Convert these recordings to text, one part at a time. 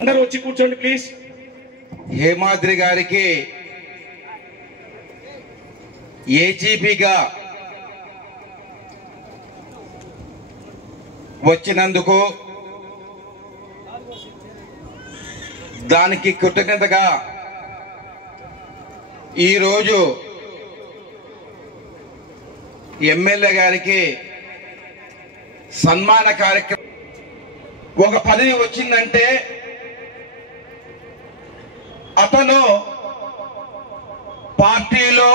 అందరూ వచ్చి కూర్చోండి ప్లీజ్. హేమాద్రి గారికి ఏజీపీగా వచ్చినందుకు దానికి కృతజ్ఞతగా ఈరోజు ఎమ్మెల్యే గారికి సన్మాన కార్యక్రమం. ఒక పదవి వచ్చిందంటే అతను పార్టీలో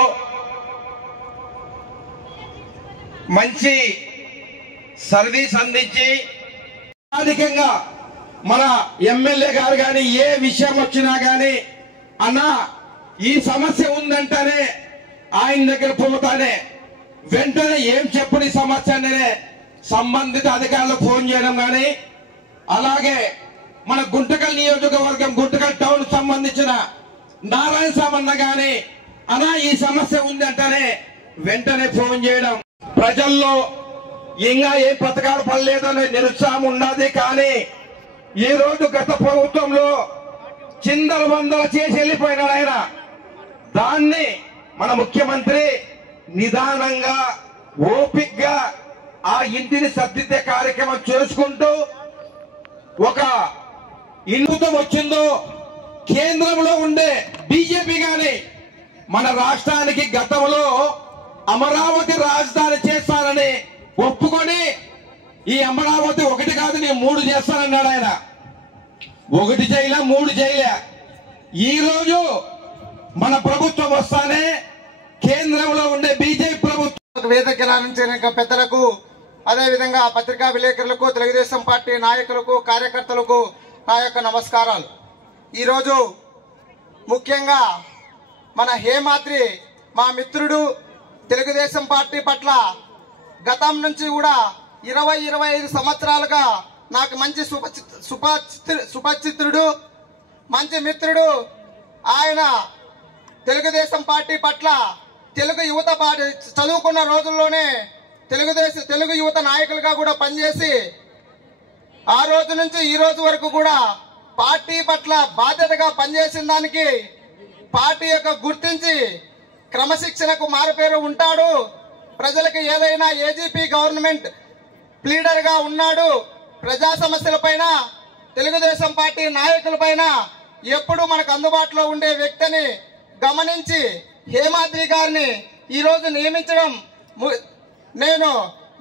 మంచి సర్వీస్ అందించి అధికంగా మన ఎమ్మెల్యే గారు కానీ ఏ విషయం వచ్చినా కానీ అన్నా ఈ సమస్య ఉందంటేనే ఆయన దగ్గర పోతానే వెంటనే ఏం చెప్పని సమస్య అంటే సంబంధిత అధికారులకు ఫోన్ చేయడం కానీ, అలాగే మన గుంటకల్ నియోజకవర్గం గుంటకల్ టౌన్ సంబంధించిన నారాయణ సామన్న గాని అలా ఈ సమస్య ఉందంటేనే వెంటనే ఫోన్ చేయడం. ప్రజల్లో ఇంకా ఏ పథకాలు పడలేదని నిరుత్సాహం ఉన్నది. కానీ ఈ రోజు గత ప్రభుత్వంలో చిందర వందల చేసి వెళ్ళిపోయినాడు ఆయన. దాన్ని మన ముఖ్యమంత్రి నిదానంగా ఓపికగా ఆ ఇంటిని సర్దిద్దే కార్యక్రమం చేసుకుంటూ ఒక ఇన్పుతం వచ్చిందో కేంద్రంలో ఉండే బీజేపీ గాని మన రాష్ట్రానికి గతంలో అమరావతి రాజధాని చేస్తానని ఒప్పుకొని ఈ అమరావతి ఒకటి కాదు నేను 3 చేస్తానన్నాడు ఆయన. 1 చేయలే 3 చేయలే. ఈ రోజు మన ప్రభుత్వం వస్తానే కేంద్రంలో ఉండే బీజేపీ ప్రభుత్వం వేదిక నుంచి పెద్దలకు, అదే విధంగా పత్రికా విలేకరులకు, తెలుగుదేశం పార్టీ నాయకులకు, కార్యకర్తలకు నా యొక్క నమస్కారాలు. ఈరోజు ముఖ్యంగా మన హేమాద్రి మా మిత్రుడు, తెలుగుదేశం పార్టీ పట్ల గతం నుంచి కూడా 20-25 సంవత్సరాలుగా నాకు మంచి సుపరిచితుడు, మంచి మిత్రుడు. ఆయన తెలుగుదేశం పార్టీ పట్ల తెలుగు యువత చదువుకున్న రోజుల్లోనే తెలుగు యువత నాయకులుగా కూడా పనిచేసి ఆ రోజు నుంచి ఈ రోజు వరకు కూడా పార్టీ పట్ల బాధ్యతగా పనిచేసిన దానికి పార్టీ యొక్క గుర్తించి క్రమశిక్షణకు మారుపేరు ఉంటాడు. ప్రజలకు ఏదైనా ఏజీపీ గవర్నమెంట్ లీడర్ గా ఉన్నాడు. ప్రజా సమస్యలపైన, తెలుగుదేశం పార్టీ నాయకులపైన ఎప్పుడు మనకు అందుబాటులో ఉండే వ్యక్తిని గమనించి హేమాద్రి గారిని ఈ రోజు నియమించడం నేను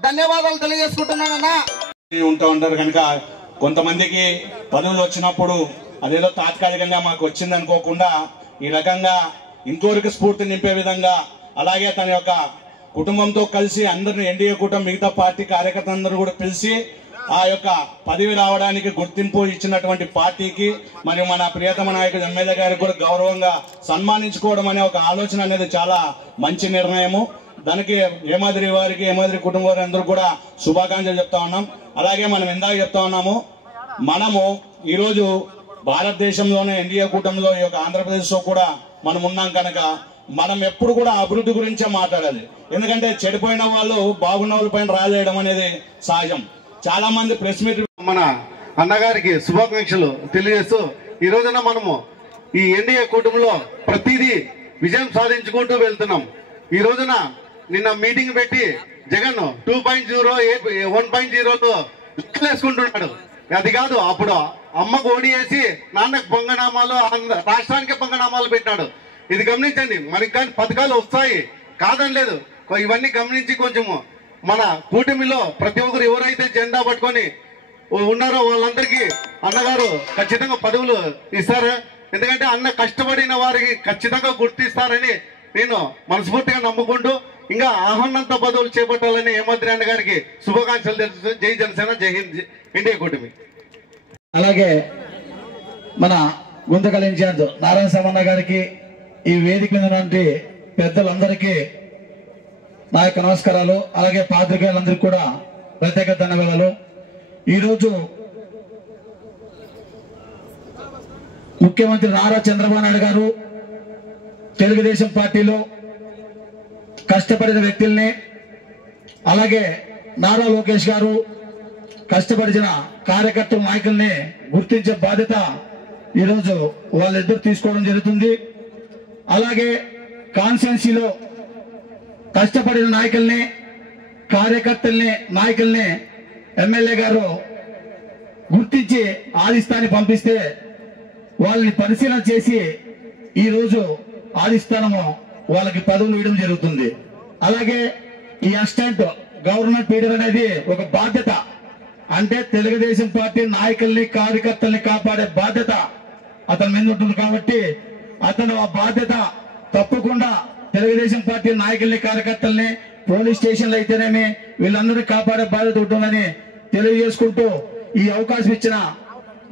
ధన్యవాదాలు తెలియజేసుకుంటున్నానన్నా. ఉంటూ ఉంటారు కనుక కొంతమందికి పదవులు వచ్చినప్పుడు అదేదో తాత్కాలికంగా మాకు వచ్చింది అనుకోకుండా ఈ రకంగా ఇంకోరికి స్ఫూర్తి నింపే విధంగా, అలాగే తన యొక్క కుటుంబంతో కలిసి అందరిని ఎన్డీఏ కూటమి మిగతా పార్టీ కార్యకర్తలందరూ కూడా పిలిచి ఆ యొక్క పదవి రావడానికి గుర్తింపు ఇచ్చినటువంటి పార్టీకి మరియు మన ప్రియతమ నాయకుడు ఎమ్మెల్యే గారికి కూడా గౌరవంగా సన్మానించుకోవడం అనే ఒక ఆలోచన అనేది చాలా మంచి నిర్ణయము. దానికి హేమాద్రి వారికి, హేమాద్రి కుటుంబం వారి అందరూ కూడా శుభాకాంక్షలు చెప్తా ఉన్నాం. అలాగే మనం ఇందాక చెప్తా ఉన్నాము, మనము ఈరోజు భారతదేశంలోనే ఎన్డీఏ కూటమిలో ఈ యొక్క ఆంధ్రప్రదేశ్ లో కూడా మనం ఉన్నాం కనుక మనం ఎప్పుడు కూడా అభివృద్ధి గురించే మాట్లాడాలి. ఎందుకంటే చెడిపోయిన వాళ్ళు బాగున్న వాళ్ళ పైన రాజేయడం అనేది సహజం. చాలా మంది ప్రెస్ మీట్ మన అన్నగారికి శుభాకాంక్షలు తెలియజేస్తూ ఈ రోజున మనము ఈ ఎన్డీఏ కూటమిలో ప్రతిదీ విజయం సాధించుకుంటూ వెళ్తున్నాం. ఈ రోజున నిన్న మీటింగ్ పెట్టి జగన్ 2.0 1.0తో వేసుకుంటున్నాడు. అది కాదు, అప్పుడు అమ్మకు ఓడి వేసి నాన్నకు పొంగనామాలు, రాష్ట్రానికి పొంగనామాలు పెట్టినాడు. ఇది గమనించండి. మరి కానీ పథకాలు వస్తాయి కాదని లేదు. ఇవన్నీ గమనించి కొంచెము మన కూటమిలో ప్రతి ఒక్కరు ఎవరైతే జెండా పట్టుకొని ఉన్నారో వాళ్ళందరికీ అన్నగారు ఖచ్చితంగా పదవులు ఇస్తారు. ఎందుకంటే అన్న కష్టపడిన వారికి ఖచ్చితంగా గుర్తిస్తారని నేను మనస్ఫూర్తిగా నమ్ముకుంటూ ఇంకా ఆహ్వానంత పదవులు చేపట్టాలని హేమాద్రి అన్న గారికి శుభాకాంక్షలు తెలుసు. జై జనసేన, జై హింద్, ఎన్డీఏ కూటమి. అలాగే మన గుంతకల్ ఇన్ఛార్జ్ నారాయణ సామన్న గారికి, ఈ వేదిక మీద ఉన్నటువంటి పెద్దలందరికీ నా యొక్క నమస్కారాలు. అలాగే పాత్రికేయులందరికీ కూడా ప్రత్యేక ధన్యవాదాలు. ఈరోజు ముఖ్యమంత్రి నారా చంద్రబాబు నాయుడు గారు తెలుగుదేశం పార్టీలో కష్టపడిన వ్యక్తుల్ని, అలాగే నారా లోకేష్ గారు కష్టపడిన కార్యకర్తల నాయకుల్ని గుర్తించే బాధ్యత ఈరోజు వాళ్ళిద్దరు తీసుకోవడం జరుగుతుంది. అలాగే కాన్స్టిట్యున్సీలో కష్టపడిన నాయకుల్ని, కార్యకర్తల్ని, నాయకుల్ని ఎమ్మెల్యే గారు గుర్తించి ఆదిస్థాన్ని పంపిస్తే వాళ్ళని పరిశీలన చేసి ఈరోజు ఆదిస్థానము వాళ్ళకి పదవులు ఇవ్వడం జరుగుతుంది. అలాగే ఈ అసిస్టెంట్ గవర్నమెంట్ లీడర్ అనేది ఒక బాధ్యత. అంటే తెలుగుదేశం పార్టీ నాయకుల్ని, కార్యకర్తల్ని కాపాడే బాధ్యత అతని మీద ఉంటుంది. కాబట్టి అతను ఆ బాధ్యత తప్పకుండా తెలుగుదేశం పార్టీ నాయకుల్ని, కార్యకర్తల్ని, పోలీస్ స్టేషన్లు అయితేనేమి వీళ్ళందరినీ కాపాడే బాధ్యత ఉంటుందని తెలియజేసుకుంటూ ఈ అవకాశం ఇచ్చిన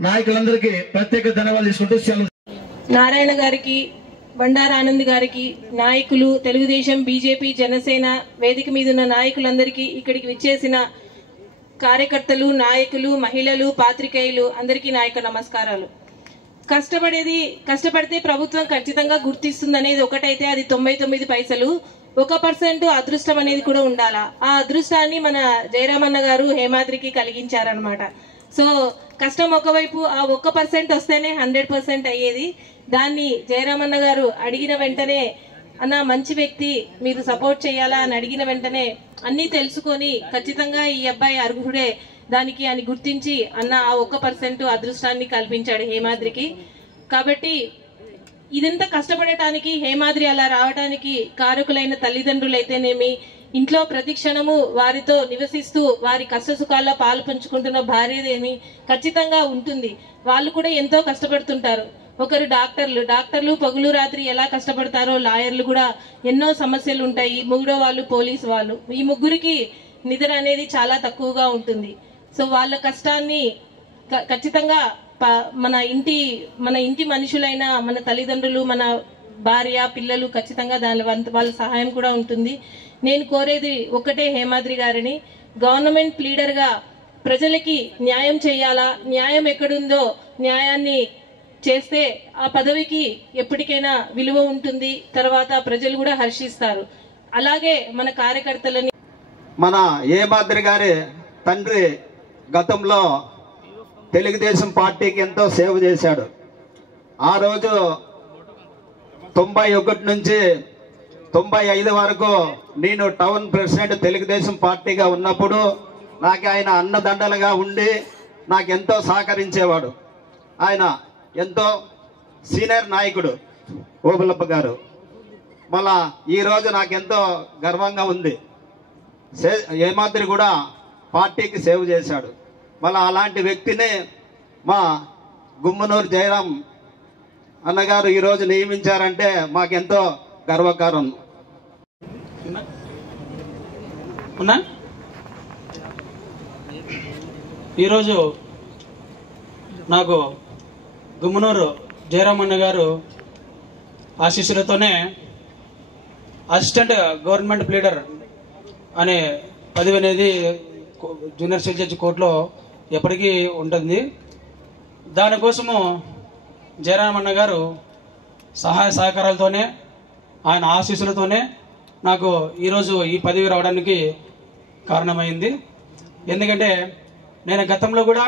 నాయకులందరికీ ప్రత్యేక ధన్యవాదాలు తీసుకుంటూ సెలవు. నారాయణ గారికి, బండారు ఆనంద్ గారికి, నాయకులు, తెలుగుదేశం, బీజేపీ, జనసేన వేదిక మీద ఉన్న నాయకులందరికీ, ఇక్కడికి విచ్చేసిన కార్యకర్తలు, నాయకులు, మహిళలు, పాత్రికేయులు అందరికీ నా యొక్క నమస్కారాలు. కష్టపడితే ప్రభుత్వం ఖచ్చితంగా గుర్తిస్తుందనేది ఒకటైతే అది 99 పైసలు. 1% అదృష్టం అనేది కూడా ఉండాలా. ఆ అదృష్టాన్ని మన జయరామన్న గారు హేమాద్రికి కలిగించారనమాట. సో కష్టం ఒకవైపు, ఆ 1% వస్తేనే 100% అయ్యేది. దాన్ని జయరామన్న గారు అడిగిన వెంటనే, అన్న మంచి వ్యక్తి, మీరు సపోర్ట్ చేయాలా అని అడిగిన వెంటనే అన్నీ తెలుసుకొని ఖచ్చితంగా ఈ అబ్బాయి అర్హుడే దానికి అని గుర్తించి అన్న ఆ 1% అదృష్టాన్ని కల్పించాడు హేమాద్రికి. కాబట్టి ఇదంతా కష్టపడటానికి, హేమాద్రి అలా రావడానికి కారకులైన తల్లిదండ్రులైతేనేమి, ఇంట్లో ప్రతి క్షణము వారితో నివసిస్తూ వారి కష్ట సుఖాల్లో పాలు పంచుకుంటున్న భార్యదేమి ఖచ్చితంగా ఉంటుంది. వాళ్ళు కూడా ఎంతో కష్టపడుతుంటారు. ఒకరు డాక్టర్లు పగులు రాత్రి ఎలా కష్టపడతారో, లాయర్లు కూడా ఎన్నో సమస్యలు ఉంటాయి. మూడో వాళ్ళు పోలీసు వాళ్ళు. ఈ ముగ్గురికి నిద్ర అనేది చాలా తక్కువగా ఉంటుంది. సో వాళ్ళ కష్టాన్ని ఖచ్చితంగా మన ఇంటి మనుషులైన మన తల్లిదండ్రులు, మన భార్య, పిల్లలు ఖచ్చితంగా దాని వాళ్ళ సహాయం కూడా ఉంటుంది. నేను కోరేది ఒకటే హేమాద్రి గారిని, గవర్నమెంట్ లీడర్గా ప్రజలకి న్యాయం చేయాలా. న్యాయం ఎక్కడుందో న్యాయాన్ని చేస్తే ఆ పదవికి ఎప్పటికైనా విలువ ఉంటుంది. తర్వాత ప్రజలు కూడా హర్షిస్తారు. అలాగే మన కార్యకర్తలని, మన హేమాద్రి గారి తండ్రి గతంలో తెలుగుదేశం పార్టీకి ఎంతో సేవ చేశాడు. ఆ రోజు 91 నుంచి 95 వరకు నేను టౌన్ ప్రెసిడెంట్ తెలుగుదేశం పార్టీగా ఉన్నప్పుడు నాకు ఆయన అన్నదండలుగా ఉండి నాకెంతో సహకరించేవాడు. ఆయన ఎంతో సీనియర్ నాయకుడు ఓబులప్ప గారు. మళ్ళా ఈరోజు నాకెంతో గర్వంగా ఉంది. హేమాద్రి కూడా పార్టీకి సేవ చేశాడు. మళ్ళీ అలాంటి వ్యక్తిని మా గుమ్మనూరు జయరాం అన్నగారు ఈరోజు నియమించారంటే మాకెంతో గర్వకారం. ఈరోజు నాకు గుమ్మనూరు జయరాం అన్న గారు ఆశీస్సులతోనే అసిస్టెంట్ గవర్నమెంట్ ప్లీడర్ అనే పదవి అనేది జూనియర్ సివిల్ జడ్జి కోర్టులో ఎప్పటికీ ఉంటుంది. దానికోసము జయరాం అన్న గారు సహాయ సహకారాలతోనే, ఆయన ఆశీస్సులతోనే నాకు ఈరోజు ఈ పదవి రావడానికి కారణమైంది. ఎందుకంటే నేను గతంలో కూడా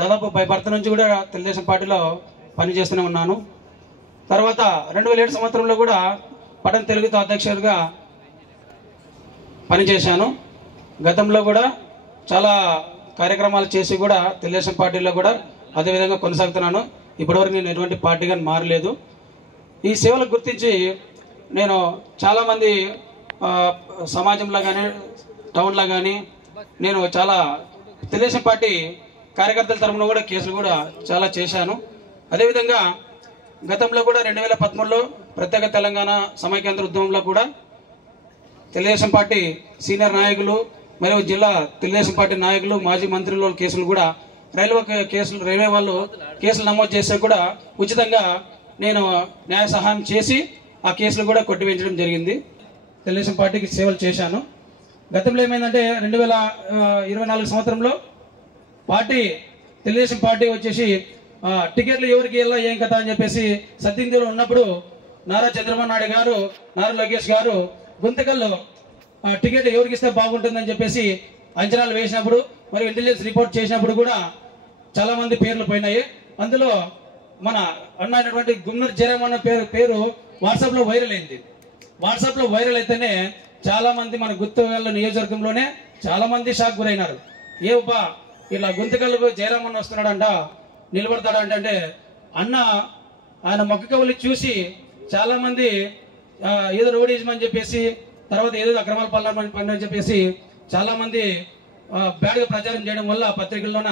దాదాపు 10 భర్త నుంచి కూడా తెలుగుదేశం పార్టీలో పనిచేస్తూనే ఉన్నాను. తర్వాత 2007 సంవత్సరంలో కూడా పట్టణ తెలుగుతో అధ్యక్షుడిగా పనిచేశాను. గతంలో కూడా చాలా కార్యక్రమాలు చేసి కూడా తెలుగుదేశం పార్టీలో కూడా అదేవిధంగా కొనసాగుతున్నాను. ఇప్పటివరకు నేను ఎటువంటి పార్టీగా మారలేదు. ఈ సేవలు గుర్తించి నేను చాలామంది సమాజంలో కానీ టౌన్లో కానీ నేను చాలా తెలుగుదేశం పార్టీ కార్యకర్తల తరఫున కూడా కేసులు కూడా చాలా చేశాను. అదేవిధంగా గతంలో కూడా 2013లో ప్రత్యేక తెలంగాణ సమైక్యాంధ్ర ఉద్యమంలో కూడా తెలుగుదేశం పార్టీ సీనియర్ నాయకులు మరియు జిల్లా తెలుగుదేశం పార్టీ నాయకులు, మాజీ మంత్రుల కేసులు కూడా రైల్వే వాళ్ళు కేసులు నమోదు చేస్తే కూడా ఉచితంగా నేను న్యాయ సహాయం చేసి ఆ కేసులు కూడా కొట్టివేయించడం జరిగింది. తెలుగుదేశం పార్టీకి సేవలు చేశాను. గతంలో ఏమైందంటే 2024 సంవత్సరంలో తెలుగుదేశం పార్టీ వచ్చేసి టికెట్లు ఎవరికి వెళ్ళా ఏం కథ అని చెప్పేసి సత్యంలో ఉన్నప్పుడు నారా చంద్రబాబు నాయుడు గారు, నారా లోకేష్ గారు గుంతకల్లో టికెట్ ఎవరికి ఇస్తే బాగుంటుందని చెప్పేసి అంచనాలు వేసినప్పుడు మరియు ఇంటెలిజెన్స్ రిపోర్ట్ చేసినప్పుడు కూడా చాలా మంది పేర్లు పోయినాయి. అందులో మన అన్న అయినటువంటి గుమ్మనూరు జయరామన్న పేరు వాట్సాప్లో వైరల్ అయింది. వాట్సాప్లో వైరల్ అయితేనే చాలా మంది మన గుంతకల్ నియోజకవర్గంలోనే చాలా మంది షాక్ గురైనారు. ఏబ్బా ఇలా గుంతకల్లుకు జయరామన్న వస్తున్నాడంట, నిలబడతాడంట అంటే అన్న ఆయన మొక్క కవులు చూసి చాలా మంది ఏదో రోడీజం అని చెప్పేసి, తర్వాత ఏదో అక్రమాల పనులని చెప్పేసి చాలా మంది బ్యాడ్గా ప్రచారం చేయడం వల్ల పత్రికల్లోన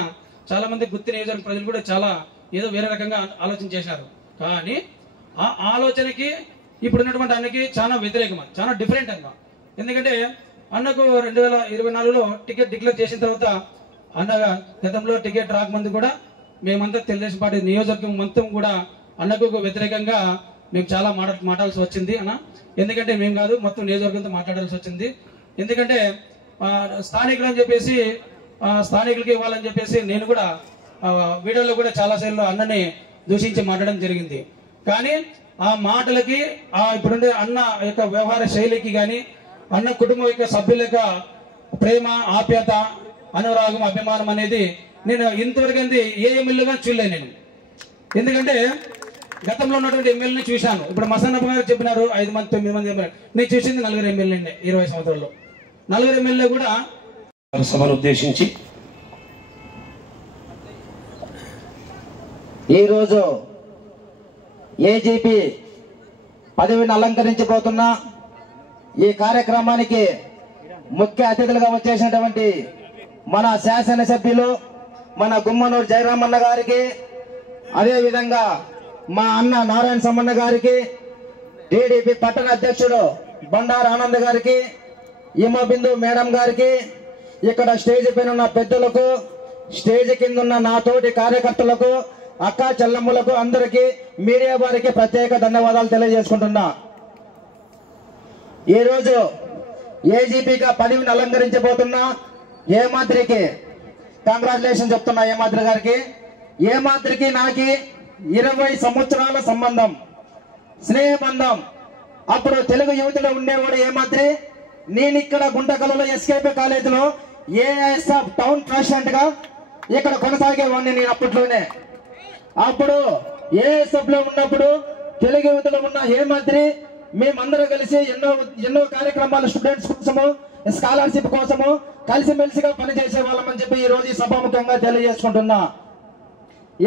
చాలా మంది గుత్తి నియోజకవర్గ ప్రజలు కూడా చాలా ఏదో వేరే రకంగా ఆలోచన చేశారు. కానీ ఆ ఆలోచనకి ఇప్పుడున్నటువంటి అన్నకి చాలా వ్యతిరేకం, చాలా డిఫరెంట్ అన్న. ఎందుకంటే అన్నకు 2024లో టికెట్ డిక్లేర్ చేసిన తర్వాత అన్న గతంలో టికెట్ రాకముందు కూడా మేమంతా తెలుగుదేశం పార్టీ నియోజకవర్గం మొత్తం కూడా అన్నకు వ్యతిరేకంగా మేము చాలా మాట్లాడాల్సి వచ్చింది అన్న. ఎందుకంటే మేము కాదు, మొత్తం నియోజకవర్గంతో మాట్లాడాల్సి వచ్చింది. ఎందుకంటే స్థానికులు అని చెప్పేసి స్థానికులకి ఇవ్వాలని చెప్పేసి నేను కూడా వీడియోలో కూడా చాలాసార్లు అన్నని దూషించి మాట్లాడడం జరిగింది. కానీ ఆ మాటలకి ఇప్పుడుండే అన్న యొక్క వ్యవహార శైలికి కానీ అన్న కుటుంబం యొక్క సభ్యుల యొక్క ప్రేమ, ఆప్యాయత, అనురాగం, అభిమానం అనేది నేను ఇంతవరకు ఏ ఎమ్మెల్యేగా చూడలేదు నేను. ఎందుకంటే గతంలో ఉన్నటువంటి ఎమ్మెల్యేని చూశాను. ఇప్పుడు మసన్నప్ప గారు చెప్పినారు 5 మంది 9 మంది ఎమ్మెల్యే, నేను చూసింది 4 ఎమ్మెల్యేనే 20 సంవత్సరాల్లో. 4 ఎమ్మెల్యే కూడా సభను ఉద్దేశించి ఈరోజు ఏజీపీ పదవిని అలంకరించబోతున్న ఈ కార్యక్రమానికి ముఖ్య అతిథులుగా వచ్చేసినటువంటి మన శాసనసభ్యులు మన గుమ్మనూరు జయరామన్న గారికి, అదేవిధంగా మా అన్న నారాయణ సమ్మన్న గారికి, టీడీపీ పట్టణ అధ్యక్షుడు బండారు ఆనంద్ గారికి, హిమబిందు మేడం గారికి, ఇక్కడ స్టేజ్ పైన ఉన్న పెద్దలకు, స్టేజ్ కింద ఉన్న నా తోటి కార్యకర్తలకు, అక్కా చెల్లమ్ములకు, అందరికీ మీడియా వారికి ప్రత్యేక ధన్యవాదాలు తెలియజేసుకుంటున్నా. ఈరోజు ఏజీపీగా పదవిని అలంకరించబోతున్న ఏమాద్రికి కంగ్రాచులేషన్ చెప్తున్నా. ఏమాద్రి గారికి, ఏమాద్రికి నాకి 20 సంవత్సరాల సంబంధం, స్నేహబంధం. అప్పుడు తెలుగు యువతలో ఉండేవాడు ఏమాద్రి. నేను ఇక్కడ గుంటకల్లో ఎస్కేపీ కాలేజీలో ఏఎస్ఎఫ్ టౌన్ ప్రెసిడెంట్ గా ఇక్కడ కొనసాగేవాడిని నేను అప్పట్లోనే. అప్పుడు ఏఎస్ఎఫ్ లో ఉన్నప్పుడు తెలుగు యువతలో ఉన్న ఏమాద్రి మేమందరం కలిసి ఎన్నో కార్యక్రమాలు స్టూడెంట్స్ కోసము, స్కాలర్షిప్ కోసము కలిసిమెలిసిగా పనిచేసే వాళ్ళమని చెప్పి ఈ రోజు సభాముఖంగా తెలియజేసుకుంటున్నా.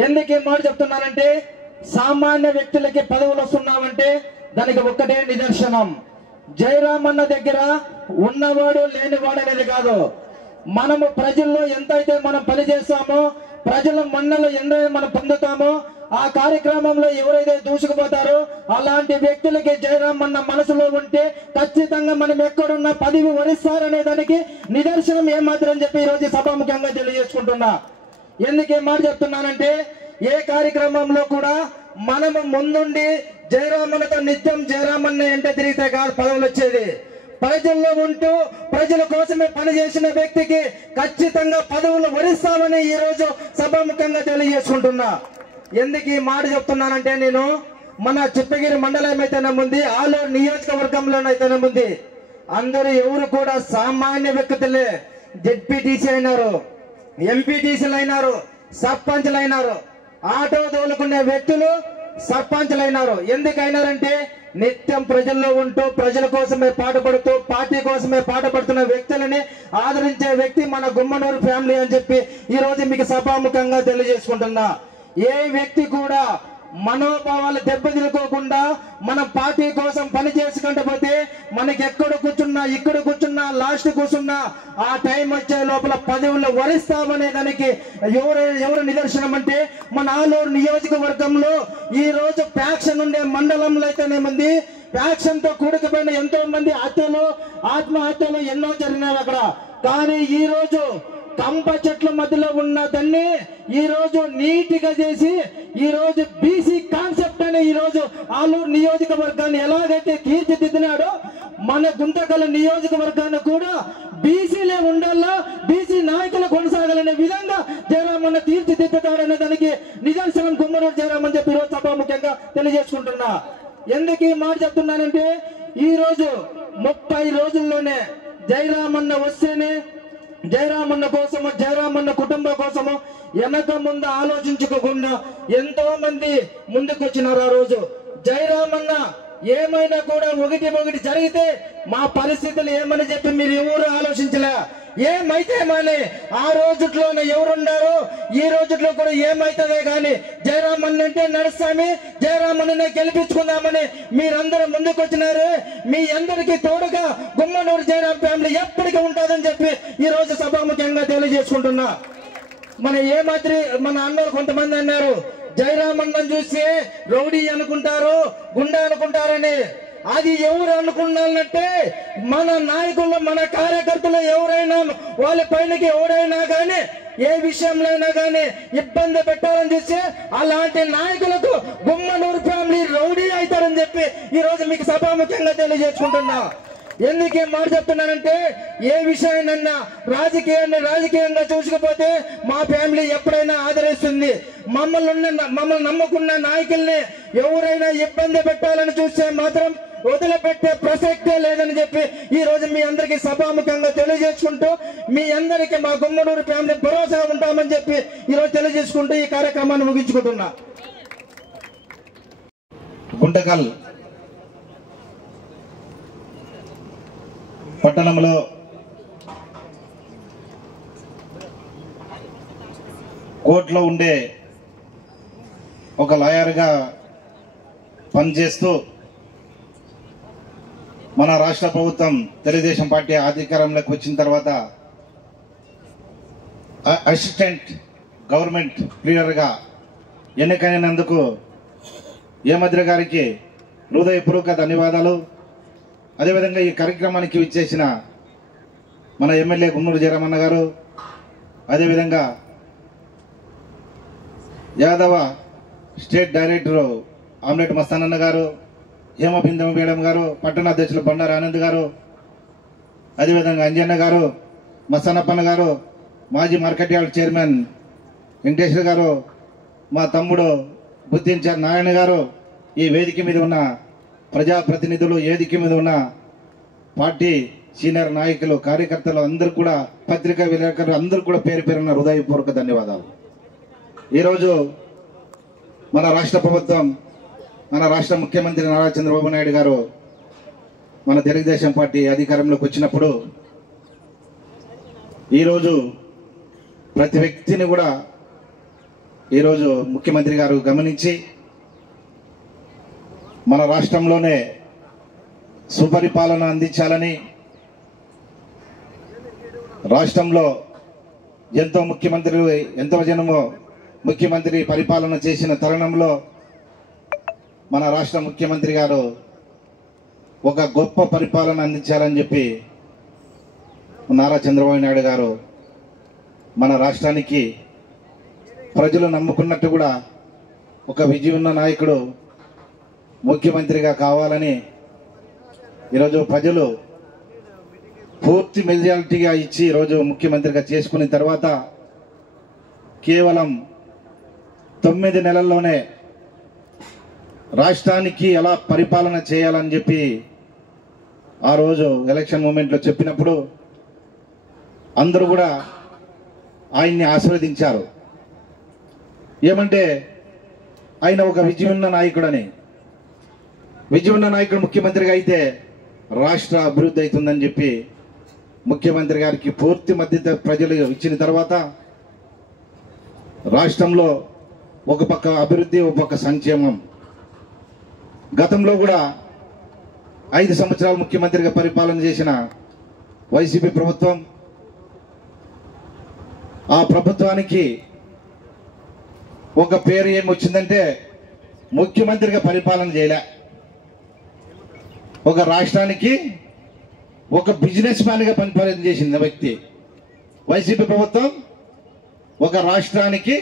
ఎందుకు ఈ మాట చెప్తున్నానంటే, సామాన్య వ్యక్తులకి పదవులు వస్తున్నామంటే దానికి ఒక్కటే నిదర్శనం. జయరామన్న దగ్గర ఉన్నవాడు లేనివాడు అనేది కాదు. మనము ప్రజల్లో ఎంతైతే మనం పని చేస్తామో, ప్రజల మన్నలు ఎన్నో మనం పొందుతామో, ఆ కార్యక్రమంలో ఎవరైతే దూసుకుపోతారో అలాంటి వ్యక్తులకి జయరామన్న మనసులో ఉంటే ఖచ్చితంగా మనం ఎక్కడున్న పదవి వరిస్తారనే దానికి నిదర్శనం ఏమాత్రం చెప్పి ఈ రోజు సభాముఖంగా తెలియజేసుకుంటున్నా. ఎందుకు ఏ మాట చెప్తున్నానంటే, ఏ కార్యక్రమంలో కూడా మనము ముందుండి జయరామన్నతో నిత్యం జయరామన్న ఎంట తిరిగితే కాదు పదవులు వచ్చేది. ప్రజల్లో ఉంటూ ప్రజల కోసమే పనిచేసిన వ్యక్తికి ఖచ్చితంగా పదవులు వరిస్తామని ఈ రోజు సభాముఖంగా తెలియజేసుకుంటున్నా. ఎందుకు ఈ మాట చెప్తున్నానంటే, నేను మన చిత్తగిరి మండలం అయితేనేముంది, ఆలూరు నియోజకవర్గంలోనైతేనేముంది, అందరూ ఎవరు కూడా సామాన్య వ్యక్తులే. జెడ్పీటీసీ అయినారు, ఎంపీటీసీలు అయినారు, సర్పంచ్లు అయినారు, ఆటో తోలుకునే వ్యక్తులు సర్పంచ్లు అయినారు. ఎందుకైనారంటే నిత్యం ప్రజల్లో ఉంటూ ప్రజల కోసమే పాటుపడుతూ పార్టీ కోసమే పాటుపడుతున్న వ్యక్తులని ఆదరించే వ్యక్తి మన గుమ్మనూరు ఫ్యామిలీ అని చెప్పి ఈ రోజు మీకు సభాముఖంగా తెలియజేసుకుంటున్నా. ఏ వ్యక్తి కూడా మనోభావాలు దెబ్బతిలుకోకుండా మన పార్టీ కోసం పని చేసుకుంటూ పోతే మనకి ఎక్కడ కూర్చున్నా, ఇక్కడ కూర్చున్నా, లాస్ట్ కూర్చున్నా ఆ టైం వచ్చే లోపల పదవులు వరిస్తామనే దానికి ఎవరు నిదర్శనం అంటే మన ఆలూరు నియోజకవర్గంలో ఈ రోజు ఫ్యాక్షన్ ఉండే మండలంలో అయితేనేముంది, ఫ్యాక్షన్ తో కూడుకుపోయిన ఎంతో మంది హత్యలు, ఆత్మహత్యలు ఎన్నో జరిగినాయి అక్కడ. కానీ ఈ రోజు కంప చెట్ల మధ్యలో ఉన్న దాన్ని ఈ రోజు నీట్గా చేసి ఈ రోజు బీసీ కాన్సెప్ట్ అని ఈ రోజు ఆలూరు నియోజకవర్గాన్ని ఎలాగైతే తీర్చిదిద్దినాడో మన గుంతకల్ నియోజకవర్గాన్ని కూడా బీసీలే ఉండాలా, బీసీ నాయకులు కొనసాగాలనే విధంగా జయరామన్న తీర్చిదిద్దుతాడనే దానికి నిదర్శనం గుమ్మనూరు జయరామన్ చెప్పి ఈరోజు సభాముఖ్యంగా తెలియజేసుకుంటున్నా. ఎందుకు ఈ మాట చెప్తున్నానంటే, ఈ రోజు 30 రోజుల్లోనే జయరామన్న వస్తేనే జయరామన్న కోసము, జయరామన్న కుటుంబం కోసము వెనక ముందు ఆలోచించుకోకుండా ఎంతో మంది ముందుకు వచ్చినారు. ఆ రోజు జయరామన్న ఏమైనా కూడా ఒకటి జరిగితే మా పరిస్థితులు ఏమని చెప్పి మీరు ఎవరు ఆలోచించలే. ఏమైతే మానే ఆ రోజుట్లోనే ఎవరున్నారో ఈ రోజుట్లో కూడా ఏమైతుందే కానీ జయరామన్ అంటే నడుస్తామి, జయరామన్నే గెలిపించుకుందామని మీరందరూ ముందుకు వచ్చినారు. మీ అందరికీ తోడుగా గుమ్మనూరు జయరాం ఫ్యామిలీ ఎప్పటికీ ఉంటుందని చెప్పి ఈ రోజు సభాముఖ్యంగా తెలియజేసుకుంటున్నా. మన అన్నలు కొంతమంది అన్నారు జయరామన్నను చూసి రౌడీ అనుకుంటారు, గుండా అనుకుంటారని. అది ఎవరు అనుకున్నానంటే మన నాయకులు, మన కార్యకర్తలు ఎవరైనా వాళ్ళ పైనకి ఎవరైనా కానీ ఏ విషయంలో అయినా కానీ ఇబ్బంది పెట్టాలని చూసి అలాంటి నాయకులకు గుమ్మనూరు ఫ్యామిలీ రౌడీ అవుతారని చెప్పి ఈ రోజు మీకు సభాముఖ్యంగా తెలియజేసుకుంటున్నా. ఎందుకే మాట చెప్తున్నానంటే ఏ విషయాన్నన్నా రాజకీయంగా చూసుకుపోతే మా ఫ్యామిలీ ఎప్పుడైనా ఆదరిస్తుంది. మమ్మల్ని నమ్ముకున్న నాయకుల్ని ఎవరైనా ఇబ్బంది పెట్టాలని చూస్తే మాత్రం వదిలిపెట్టే ప్రసక్తే లేదని చెప్పి ఈ రోజు మీ అందరికీ సభాముఖంగా తెలియజేసుకుంటూ మీ అందరికీ మా గుమ్మనూరు ఫ్యామిలీ భరోసా ఉంటామని చెప్పి ఈ రోజు తెలియజేసుకుంటూ ఈ కార్యక్రమాన్ని ముగించుకుంటున్నా. గుంటకల్ పట్టణంలో కోర్టులో ఉండే ఒక లాయర్గా పనిచేస్తూ మన రాష్ట్ర ప్రభుత్వం తెలుగుదేశం పార్టీ అధికారంలోకి వచ్చిన తర్వాత అసిస్టెంట్ గవర్నమెంట్ లీడర్గా ఎన్నికైనందుకు హేమాద్రి గారికి హృదయపూర్వక ధన్యవాదాలు. అదేవిధంగా ఈ కార్యక్రమానికి విచ్చేసిన మన ఎమ్మెల్యే గుమ్మనూరు జయరామన్న గారు, అదేవిధంగా యాదవ స్టేట్ డైరెక్టర్ ఆమ్లెట్ మస్తానన్న గారు, హేమబిందం మేడం గారు, పట్టణ అధ్యక్షులు బండారు ఆనంద్ గారు, అదేవిధంగా అంజన్న గారు, మస్తానప్పన్న గారు, మాజీ మార్కెట్ యార్డ్ చైర్మన్ వెంకటేశ్వర గారు, మా తమ్ముడు బుద్ధించారు నారాయణ గారు, ఈ వేదిక మీద ఉన్న ప్రజాప్రతినిధులు, వేదిక మీద ఉన్న పార్టీ సీనియర్ నాయకులు, కార్యకర్తలు అందరూ కూడా, పత్రికా విలేకరులు అందరూ కూడా పేరు పేరున్న హృదయపూర్వక ధన్యవాదాలు. ఈరోజు మన రాష్ట్ర ప్రభుత్వం, మన రాష్ట్ర ముఖ్యమంత్రి నారా చంద్రబాబు నాయుడు గారు మన తెలుగుదేశం పార్టీ అధికారంలోకి వచ్చినప్పుడు ఈరోజు ప్రతి వ్యక్తిని కూడా ఈరోజు ముఖ్యమంత్రి గారు గమనించి మన రాష్ట్రంలోనే సుపరిపాలన అందించాలని, రాష్ట్రంలో ఎంతో జనమో ముఖ్యమంత్రి పరిపాలన చేసిన తరుణంలో మన రాష్ట్ర ముఖ్యమంత్రి గారు ఒక గొప్ప పరిపాలన అందించాలని చెప్పి నారా చంద్రబాబు నాయుడు గారు మన రాష్ట్రానికి ప్రజలు నమ్ముకున్నట్టు కూడా ఒక విజయున్న నాయకుడు ముఖ్యమంత్రిగా కావాలని ఈరోజు ప్రజలు పూర్తి మెజారిటీగా ఇచ్చి ఈరోజు ముఖ్యమంత్రిగా చేసుకున్న తర్వాత కేవలం 9 నెలల్లోనే రాష్ట్రానికి ఎలా పరిపాలన చేయాలని చెప్పి ఆ రోజు ఎలక్షన్ మూమెంట్లో చెప్పినప్పుడు అందరూ కూడా ఆయన్ని ఆశీర్వదించారు. ఏమంటే ఆయన ఒక విజయున్న నాయకుడని, విజయున్న నాయకుడు ముఖ్యమంత్రిగా అయితే రాష్ట్ర అభివృద్ధి అవుతుందని చెప్పి ముఖ్యమంత్రి గారికి పూర్తి మద్దతు ప్రజలు ఇచ్చిన తర్వాత రాష్ట్రంలో ఒక పక్క అభివృద్ధి, ఒక పక్క సంక్షేమం. గతంలో కూడా 5 సంవత్సరాలు ముఖ్యమంత్రిగా పరిపాలన చేసిన వైసీపీ ప్రభుత్వం, ఆ ప్రభుత్వానికి ఒక పేరు ఏమొచ్చిందంటే ముఖ్యమంత్రిగా పరిపాలన చేయలే, ఒక రాష్ట్రానికి ఒక బిజినెస్ మ్యాన్గా పరిపాలన చేసింది వ్యక్తి. వైసీపీ ప్రభుత్వం ఒక రాష్ట్రానికి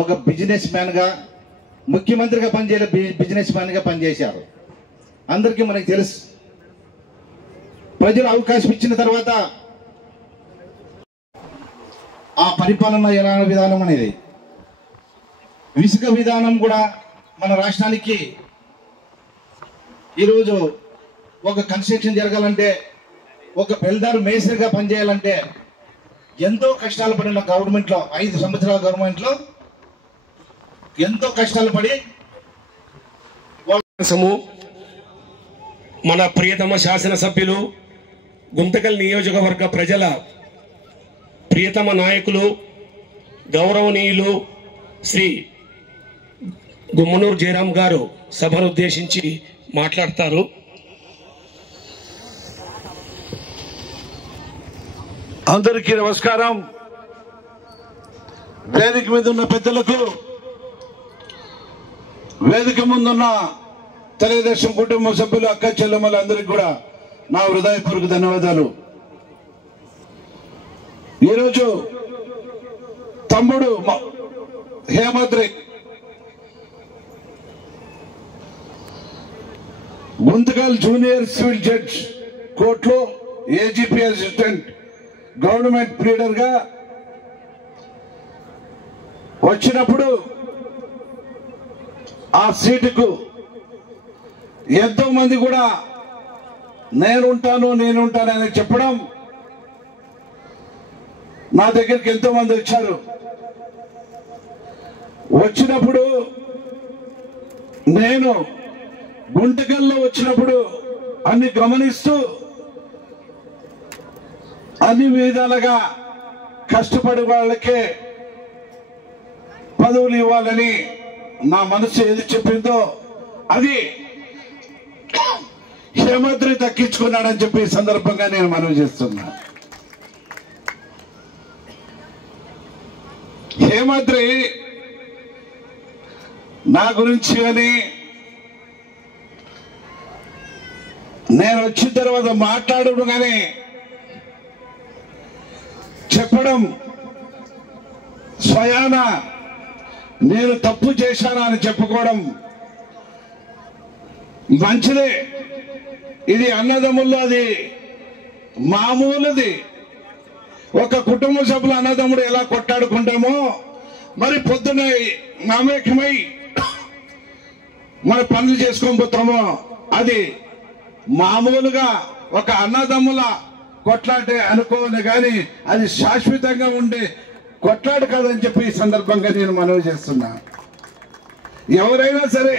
ఒక బిజినెస్ మ్యాన్గా, ముఖ్యమంత్రిగా పనిచేయలే, బిజినెస్ మ్యాన్గా పనిచేశారు. అందరికీ మనకు తెలుసు. ప్రజలు అవకాశం ఇచ్చిన తర్వాత ఆ పరిపాలన ఎలా విధానం అనేది, ఇసుక విధానం కూడా మన రాష్ట్రానికి ఈరోజు ఒక కన్స్ట్రక్షన్ జరగాలంటే, ఒక బెల్దారు మేస్త్రిగా పనిచేయాలంటే ఎంతో కష్టాలు పడిన గవర్నమెంట్లో 5 సంవత్సరాల గవర్నమెంట్లో ఎంతో కష్టాలు పడి మన ప్రియతమ శాసనసభ్యులు గుంతకల్ నియోజకవర్గ ప్రజల ప్రియతమ నాయకులు గౌరవనీయులు శ్రీ గుమ్మనూరు జయరాం గారు సభను ఉద్దేశించి మాట్లాడతారు. అందరికీ నమస్కారం. వేదిక మీద ఉన్న పెద్దలకు, వేదిక ముందున్న తెలుగుదేశం కుటుంబ సభ్యులు, అక్క చెల్లెమ్మలు అందరికీ కూడా నా హృదయపూర్వక ధన్యవాదాలు. ఈరోజు తమ్ముడు Hemadri Guntakal junior civil judge కోర్టులో ఏజీపీ అసిస్టెంట్ గవర్నమెంట్ ప్లీడర్ గా వచ్చినప్పుడు ఆ సీటుకు ఎంతో మంది కూడా నేనుంటానని చెప్పడం, నా దగ్గరికి ఎంతో మంది వచ్చారు. వచ్చినప్పుడు నేను గుంటకల్లో వచ్చినప్పుడు అన్ని గమనిస్తూ అన్ని విధాలుగా కష్టపడే వాళ్ళకే పదవులు ఇవ్వాలని నా మనసు ఏది చెప్పిందో అది హేమాద్రి దక్కించుకున్నాడని చెప్పి ఈ సందర్భంగా నేను మనవి చేస్తున్నా. హేమాద్రి నా గురించి అని నేను వచ్చిన తర్వాత మాట్లాడడం కానీ చెప్పడం, స్వయాన నేను తప్పు చేశానా అని చెప్పుకోవడం మంచిదే. ఇది అన్నదమ్ముల్లో అది మామూలుది. ఒక కుటుంబ సభ్యులు అన్నదమ్ముడు ఎలా కొట్టాడుకుంటామో మరి పొద్దున మమేకమై మన పనులు చేసుకొని పోతామో అది మామూలుగా ఒక అన్నదమ్ముల కొట్లాటే అనుకోవాలి, కానీ అది శాశ్వతంగా ఉండే కొట్లాట కాదని చెప్పి ఈ సందర్భంగా నేను మనవి చేస్తున్నా. ఎవరైనా సరే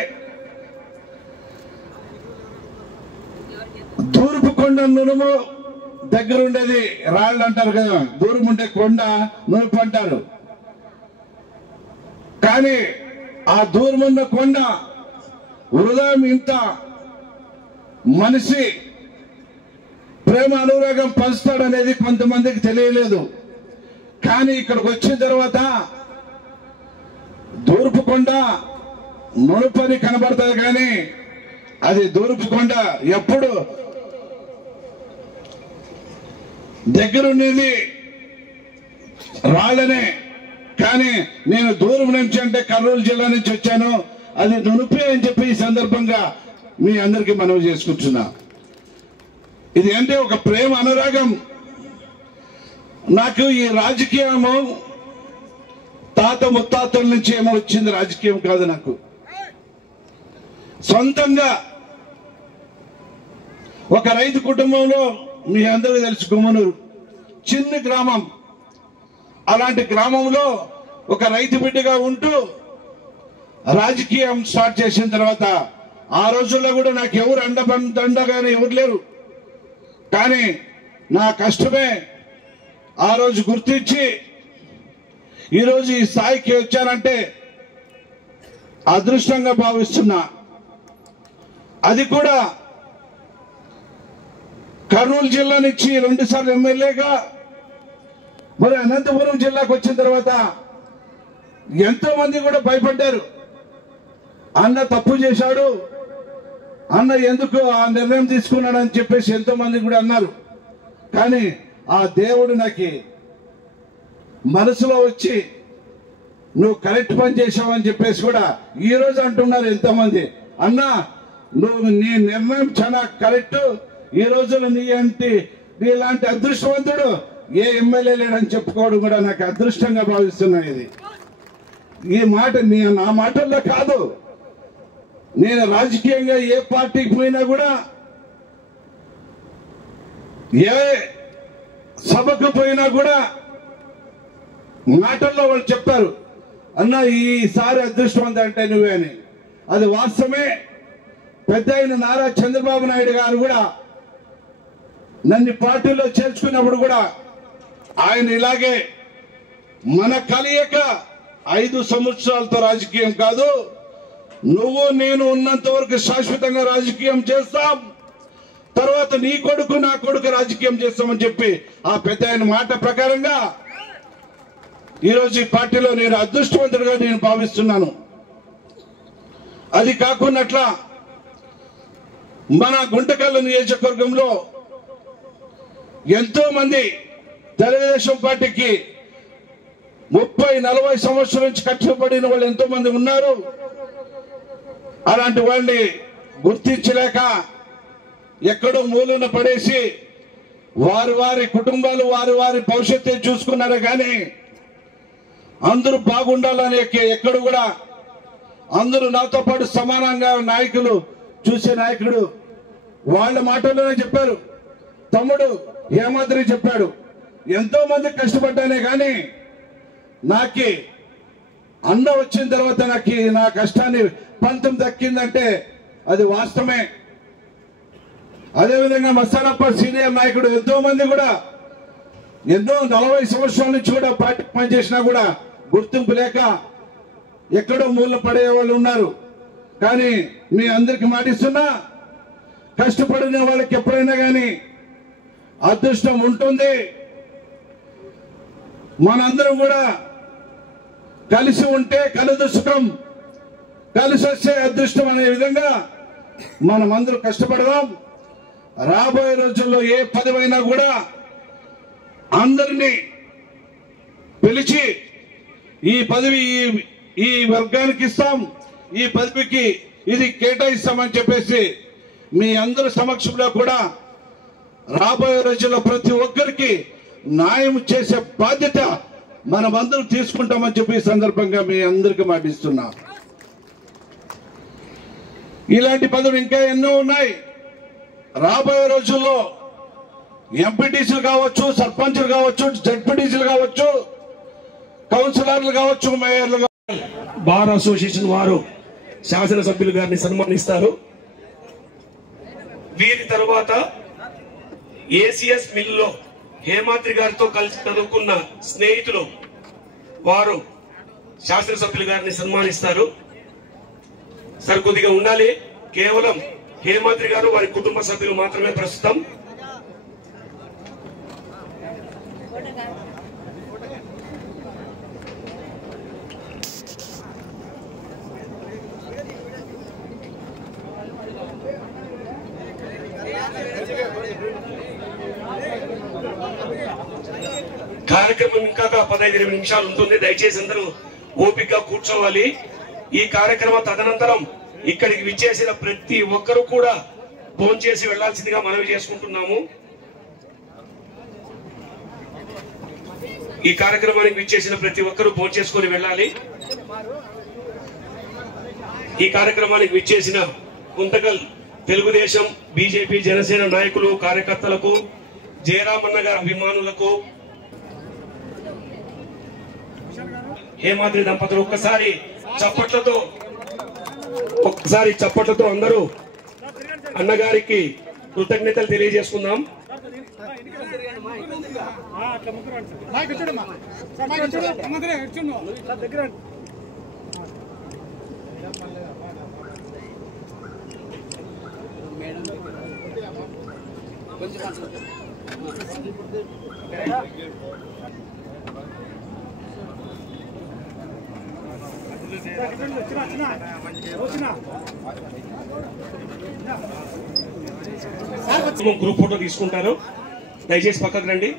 తూర్పు కొండ నునుము దగ్గర ఉండేది రాళ్ళు అంటారు కదా, దూరం ఉండే కొండ నునుపు అంటారు. కానీ ఆ దూరం ఉన్న కొండ హృదయం ఇంత మనిషి ప్రేమ అనురాగం పంచుతాడనేది కొంతమందికి తెలియలేదు. కానీ ఇక్కడికి వచ్చిన తర్వాత దూర్పు కొండ నునుపని కనబడుతుంది, కానీ అది దూర్పు కొండ ఎప్పుడు దగ్గరుండేది రాళ్ళనే. కానీ నేను దూరం నుంచి అంటే కర్నూలు జిల్లా నుంచి వచ్చాను, అది నునుపే అని చెప్పి ఈ సందర్భంగా మీ అందరికీ మనవి చేసుకుంటున్నా. ఇది అంటే ఒక ప్రేమ అనురాగం. నాకు ఈ రాజకీయము తాత ముత్తాతల నుంచి ఏమో వచ్చింది, రాజకీయం కాదు. నాకు సొంతంగా ఒక రైతు కుటుంబంలో, మీ అందరికీ తెలుసు గుమ్మనూరు చిన్న గ్రామం, అలాంటి గ్రామంలో ఒక రైతు బిడ్డగా ఉంటూ రాజకీయం స్టార్ట్ చేసిన తర్వాత ఆ రోజుల్లో కూడా నాకు ఎవరు అండగానే ఎవరు లేరు. కానీ నా కష్టమే ఆ రోజు గుర్తించి ఈరోజు ఈ స్థాయికి వచ్చానంటే అదృష్టంగా భావిస్తున్నా. అది కూడా కర్నూలు జిల్లా నుంచి 2 సార్లు ఎమ్మెల్యేగా, మరి అనంతపురం జిల్లాకు వచ్చిన తర్వాత ఎంతో మంది కూడా భయపడ్డారు. అన్న తప్పు చేశాడు, అన్న ఎందుకు ఆ నిర్ణయం తీసుకున్నాడని చెప్పేసి ఎంతో మంది కూడా అన్నారు. కానీ ఆ దేవుడు నాకు మనసులో వచ్చి నువ్వు కరెక్ట్ పని చేశావని చెప్పేసి కూడా ఈ రోజు అంటున్నారు ఎంతమంది. అన్న నువ్వు నీ నిర్ణయం చాలా కరెక్ట్, ఈ రోజున నీలాంటి అదృష్టవంతుడు ఏ ఎమ్మెల్యే లేడని చెప్పుకోవడం కూడా నాకు అదృష్టంగా భావిస్తున్నా. ఇది ఈ మాట నా మాటల్లో కాదు. నేను రాజకీయంగా ఏ పార్టీకి పోయినా కూడా, ఏ సభకు పోయినా కూడా మాటల్లో వాళ్ళు చెప్తారు, అన్న ఈసారి అదృష్టవంత అంటే నువ్వే అని. అది వాస్తవమే. పెద్ద అయిన నారా చంద్రబాబు నాయుడు గారు కూడా నన్ను పార్టీలో చేర్చుకున్నప్పుడు కూడా ఆయన ఇలాగే మన కలియక 5 సంవత్సరాలతో రాజకీయం కాదు, నువ్వు నేను ఉన్నంత వరకు శాశ్వతంగా రాజకీయం చేస్తాం, తర్వాత నీ కొడుకు నా కొడుకు రాజకీయం చేస్తామని చెప్పి ఆ పెద్ద ఆయన మాట ప్రకారంగా ఈరోజు ఈ పార్టీలో నేను అదృష్టవంతుడిగా నేను భావిస్తున్నాను. అది కాకున్నట్లా మన గుంటకల్లు నియోజకవర్గంలో ఎంతో మంది తెలుగుదేశం పార్టీకి 30-40 సంవత్సరాల నుంచి కష్టపడిన వాళ్ళు ఎంతో మంది ఉన్నారు. అలాంటి వాళ్ళని గుర్తించలేక ఎక్కడో మూలన పడేసి వారి వారి కుటుంబాలు వారి వారి భవిష్యత్తు చూసుకున్నారు. కానీ అందరూ బాగుండాలని ఎక్కడ కూడా అందరూ నాతో పాటు సమానంగా నాయకులు చూసే నాయకుడు వాళ్ళ మాటల్లోనే చెప్పారు. తమ్ముడు హేమాద్రి చెప్పాడు, ఎంతో మంది కష్టపడ్డానే కానీ నాకు అన్న వచ్చిన తర్వాత నా కష్టాన్ని ఫలితం దక్కిందంటే అది వాస్తవమే. అదేవిధంగా మస్తానప్ప సీనియర్ నాయకుడు ఎంతో మంది కూడా ఎన్నో 40 సంవత్సరాల నుంచి కూడా పార్టీ పనిచేసినా కూడా గుర్తింపు లేక ఎక్కడో మూల పడే వాళ్ళు ఉన్నారు. కానీ మీ అందరికి మాటిస్తున్నా, కష్టపడిన వాళ్ళకి ఎప్పుడైనా కానీ అదృష్టం ఉంటుంది. మనందరం కూడా కలిసి ఉంటే కలదు సుఖం, కలిసి వచ్చే అదృష్టం అనే విధంగా మనమందరూ కష్టపడదాం. రాబోయే రోజుల్లో ఏ పదవైనా కూడా అందరినీ పిలిచి ఈ పదవి ఈ వర్గానికి ఇస్తాం, ఈ పదవికి ఇది కేటాయిస్తామని చెప్పేసి మీ అందరి సమక్షంలో కూడా రాబోయే రోజుల్లో ప్రతి ఒక్కరికి న్యాయం చేసే బాధ్యత మనమందరం తీసుకుంటామని చెప్పి ఈ సందర్భంగా మీ అందరికీ మాటిస్తున్నా. ఇలాంటి పదవులు ఇంకా ఎన్నో ఉన్నాయి. రాబోయే రోజుల్లో ఎంపీటీసీలు కావచ్చు, సర్పంచులు కావచ్చు, జడ్పీటీసీలు కావచ్చు, కౌన్సిలర్లు కావచ్చు, మేయర్లు కావచ్చు. బార్ అసోసియేషన్ వారు శాసనసభ్యులు గారిని సన్మానిస్తారు. వీరి తర్వాత ఏసీఎస్ మిల్లో హేమాద్రి గారితో కలిసి చదువుకున్న స్నేహితులు వారు శాసనసభ్యులు గారిని సన్మానిస్తారు. సార్ కొద్దిగా ఉండాలి. కేవలం హేమాద్రి గారు వారి కుటుంబ సభ్యులు మాత్రమే ప్రస్తుతం. కార్యక్రమం ఇంకా 15-20 నిమిషాలు ఉంటుంది. దయచేసి అందరూ ఓపికగా కూర్చోవాలి. ఈ కార్యక్రమం తదనంతరం ఇక్కడికి విచ్చేసిన ప్రతి ఒక్కరూ కూడా భోంచేసి వెళ్లాల్సిందిగా మనవి చేసుకుంటున్నాము. ఈ కార్యక్రమానికి విచ్చేసిన ప్రతి ఒక్కరూ భోంచేసుకొని వెళ్ళాలి. ఈ కార్యక్రమానికి విచ్చేసిన గుంతకల్ తెలుగుదేశం, బీజేపీ, జనసేన నాయకులు, కార్యకర్తలకు, జయరామన్న గారి అభిమానులకు, హేమాద్రి దంపతులు ఒక్కసారి చప్పట్లతో అందరూ అన్నగారికి కృతజ్ఞతలు తెలియజేసుకుందాం. గ్రూప్ ఫోటో తీసుకుంటారు. దయచేసి పక్కకు రండి.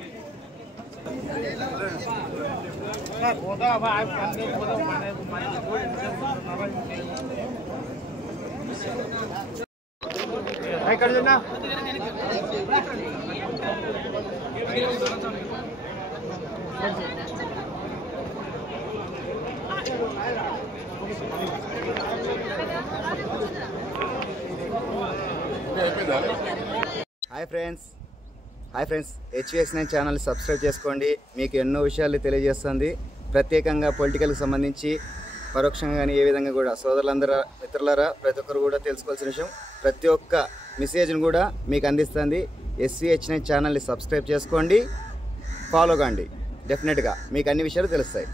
Hi friends, HVS9 channel subscribe చేసుకోండి. మీకు ఎన్నో విషయాలు తెలియజేస్తుంది. ప్రత్యేకంగా పొలిటికల్కి సంబంధించి పరోక్షంగా కానీ ఏ విధంగా కూడా సోదరులందరూ మిత్రులారా ప్రతి ఒక్కరు కూడా తెలుసుకోవాల్సిన విషయం, ప్రతి ఒక్క మెసేజ్ను కూడా మీకు అందిస్తుంది. SVH9 ఛానల్ని సబ్స్క్రైబ్ చేసుకోండి, ఫాలో కాండి. డెఫినెట్గా మీకు అన్ని విషయాలు తెలుస్తాయి.